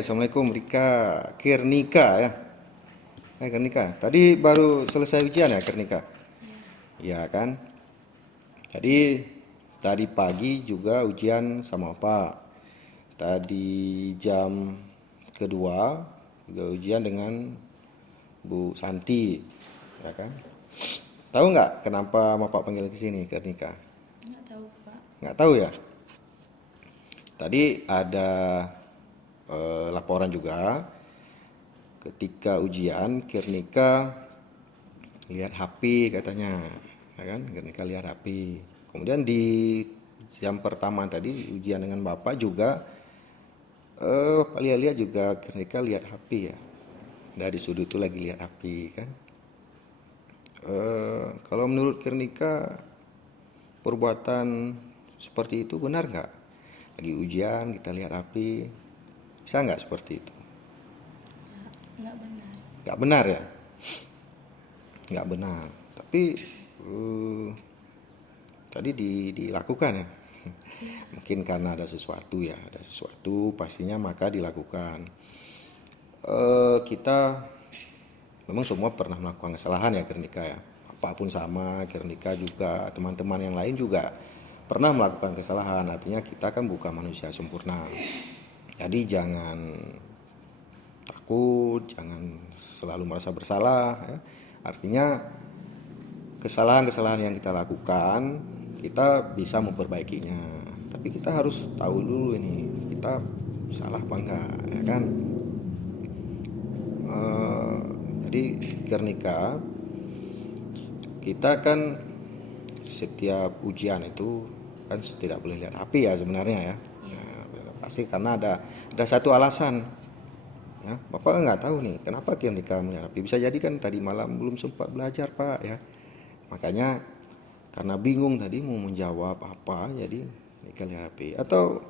Assalamualaikum Rika, Kirnika ya. Kirnika. Tadi baru selesai ujian ya Kirnika? Iya kan? Tadi tadi pagi juga ujian sama Pak. Tadi jam kedua juga ujian dengan Bu Santi, ya kan? Tahu nggak kenapa Bapak panggil ke sini Kirnika? Nggak tahu, Pak. Nggak tahu ya? Tadi ada laporan juga ketika ujian Kirnika lihat HP katanya, ya kan? Kirnika lihat HP. Kemudian di jam pertama tadi ujian dengan Bapak juga lihat-lihat juga Kirnika lihat HP ya. Dari sudut itu lagi lihat HP kan. Kalau menurut Kirnika perbuatan seperti itu benar nggak? Lagi ujian kita lihat HP, bisa nggak seperti itu? Nggak benar. Nggak benar ya? Nggak benar. Tapi tadi dilakukan ya. Mungkin karena ada sesuatu ya, ada sesuatu pastinya maka dilakukan. Kita memang semua pernah melakukan kesalahan ya Kirnika ya. Apapun sama, Kirnika juga, teman-teman yang lain juga pernah melakukan kesalahan. Artinya kita kan bukan manusia sempurna. Jadi jangan takut, jangan selalu merasa bersalah ya. Artinya kesalahan-kesalahan yang kita lakukan kita bisa memperbaikinya. Tapi kita harus tahu dulu ini kita salah apa enggak ya kan. Jadi Kirnika kita kan setiap ujian itu kan tidak boleh lihat HP ya sebenarnya ya. Pasti karena ada satu alasan ya. Bapak nggak tahu nih kenapa Kirnika melihat HP. Bisa jadi kan tadi malam belum sempat belajar Pak ya. Makanya karena bingung tadi mau menjawab apa jadi Kirnika lihat HP. Atau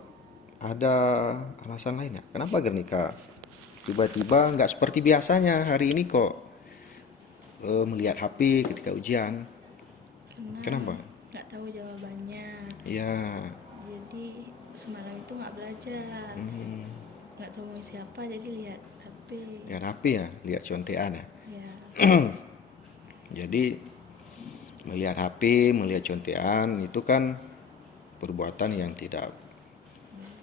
ada alasan lain ya. Kenapa Kirnika tiba-tiba nggak seperti biasanya hari ini kok melihat HP ketika ujian? Karena Kenapa? nggak tahu jawabannya. Ya, Jadi semalam itu nggak belajar. Nggak tahu mau siapa, jadi lihat HP. lihat HP ya, lihat contekan ya. Ya, Jadi melihat HP, melihat contekan itu kan perbuatan yang tidak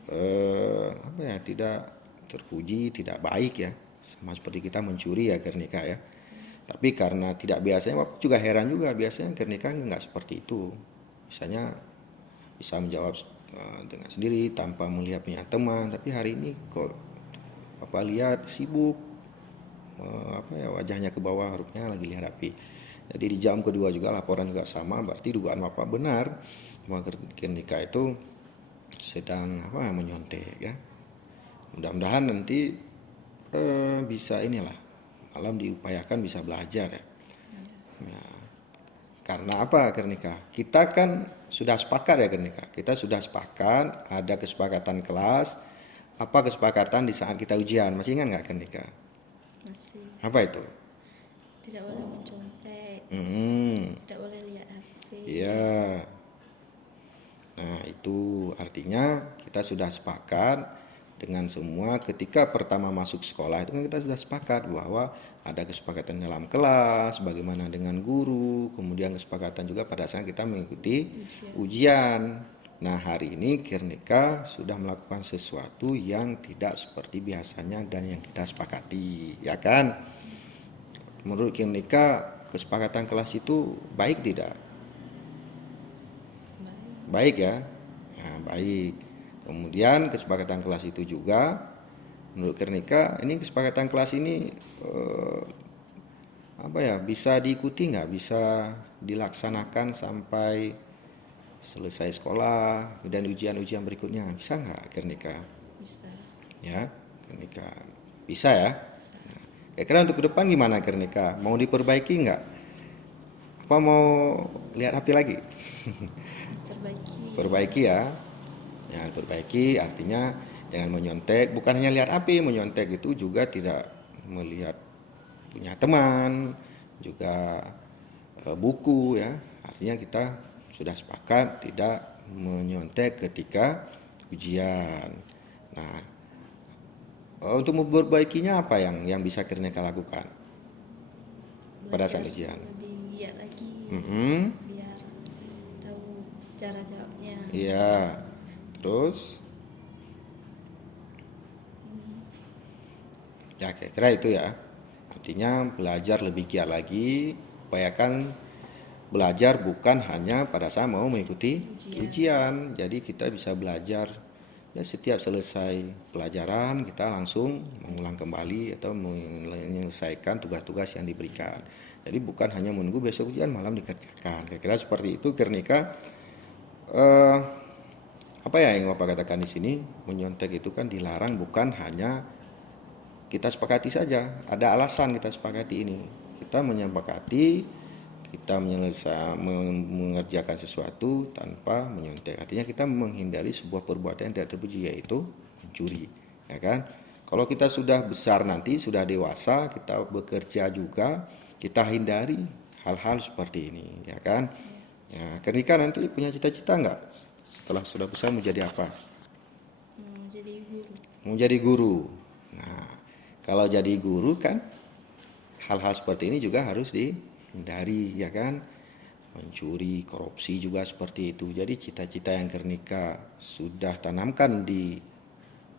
apa ya, tidak terpuji, tidak baik ya. Sama seperti kita mencuri ya Kirnika ya. Tapi karena tidak biasanya, Bapak juga heran juga biasanya Kirnika nggak seperti itu. Misalnya bisa menjawab dengan sendiri tanpa melihat punya teman. Tapi hari ini kok Bapak lihat sibuk, apa ya, wajahnya ke bawah, rupanya lagi lihat HP. Jadi di jam kedua juga laporan juga sama, berarti dugaan Bapak benar bahwa Kirnika itu sedang apa menyontek ya. Mudah-mudahan nanti bisa inilah malam diupayakan bisa belajar ya. Karena apa Kirnika? Kita kan sudah sepakat ya Kirnika. Kita sudah sepakat, ada kesepakatan kelas. Apa kesepakatan di saat kita ujian? Masih ingat nggak Kirnika? masih Apa itu? tidak boleh mencontek, Hmm, tidak boleh lihat HP. iya. Nah itu artinya kita sudah sepakat dengan semua ketika pertama masuk sekolah itu kan kita sudah sepakat bahwa ada kesepakatan dalam kelas, bagaimana dengan guru, kemudian kesepakatan juga pada saat kita mengikuti ujian. Nah hari ini Kirnika sudah melakukan sesuatu yang tidak seperti biasanya dan yang kita sepakati, ya kan? Menurut Kirnika kesepakatan kelas itu baik tidak? Baik ya, nah, baik. Kemudian kesepakatan kelas itu juga menurut Kirnika ini kesepakatan kelas ini apa ya bisa diikuti nggak, bisa dilaksanakan sampai selesai sekolah dan ujian-ujian berikutnya, bisa nggak Kirnika? Bisa. Ya, Kirnika bisa ya. Nah, kira-kira untuk ke depan gimana Kirnika? Mau diperbaiki nggak? Apa mau lihat HP lagi? Perbaiki. Perbaiki ya. Ya, perbaiki artinya jangan menyontek, bukan hanya lihat HP, menyontek itu juga tidak melihat punya teman, juga buku ya. Artinya kita sudah sepakat tidak menyontek ketika ujian. Nah, Untuk memperbaikinya apa yang bisa Kirnika lakukan pada Belajar saat ujian? lebih giat lagi Mm-mm. biar tahu cara jawabnya. Iya. Terus ya kira-kira itu ya. Artinya belajar lebih giat lagi, upayakan belajar bukan hanya pada saat mau mengikuti ujian. Jadi kita bisa belajar ya setiap selesai pelajaran kita langsung mengulang kembali atau menyelesaikan tugas-tugas yang diberikan. Jadi bukan hanya menunggu besok ujian malam dikerjakan. Kira-kira seperti itu Gernika. Eh, apa ya yang Bapak katakan di sini, menyontek itu kan dilarang bukan hanya kita sepakati saja, ada alasan kita sepakati ini. Kita menyepakati, kita mengerjakan sesuatu tanpa menyontek. Artinya kita menghindari sebuah perbuatan yang tidak terpuji, yaitu mencuri, ya kan? Kalau kita sudah besar nanti, sudah dewasa, kita bekerja juga, kita hindari hal-hal seperti ini, ya kan? Ya, Kenika nanti punya cita-cita nggak setelah sudah besar mau jadi apa? Jadi guru. Mau jadi guru. Nah, kalau jadi guru kan hal-hal seperti ini juga harus dihindari, ya kan? Mencuri, korupsi juga seperti itu. Jadi cita-cita yang Gernika sudah tanamkan di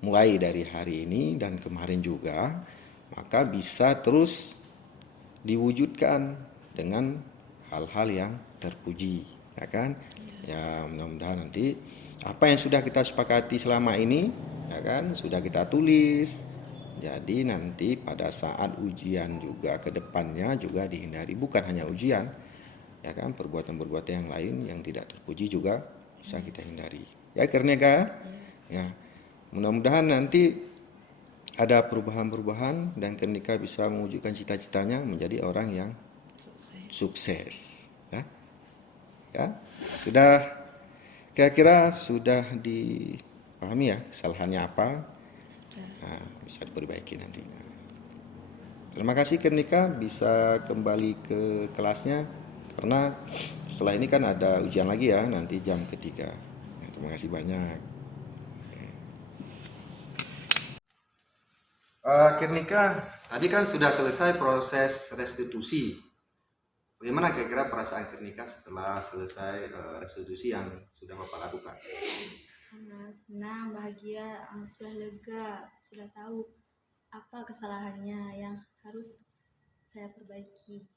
mulai dari hari ini dan kemarin juga, maka bisa terus diwujudkan dengan hal-hal yang terpuji, ya kan? Ya mudah-mudahan nanti apa yang sudah kita sepakati selama ini, ya kan, sudah kita tulis. Jadi nanti pada saat ujian juga ke depannya juga dihindari, bukan hanya ujian, ya kan, perbuatan-perbuatan yang lain yang tidak terpuji juga bisa kita hindari. Ya Kernega, ya mudah-mudahan nanti ada perubahan-perubahan dan Kenika bisa mewujudkan cita-citanya menjadi orang yang sukses. Ya, ya sudah kira-kira sudah dipahami ya kesalahannya apa, nah, bisa diperbaiki nantinya. Terima kasih Kenika bisa kembali ke kelasnya karena setelah ini kan ada ujian lagi ya nanti jam ketiga. Ya, terima kasih banyak. Kenika, tadi kan sudah selesai proses restitusi. Bagaimana kira-kira perasaan Kenika setelah selesai restitusi yang sudah Bapak lakukan? Senang, bahagia, sudah lega, sudah tahu apa kesalahannya yang harus saya perbaiki.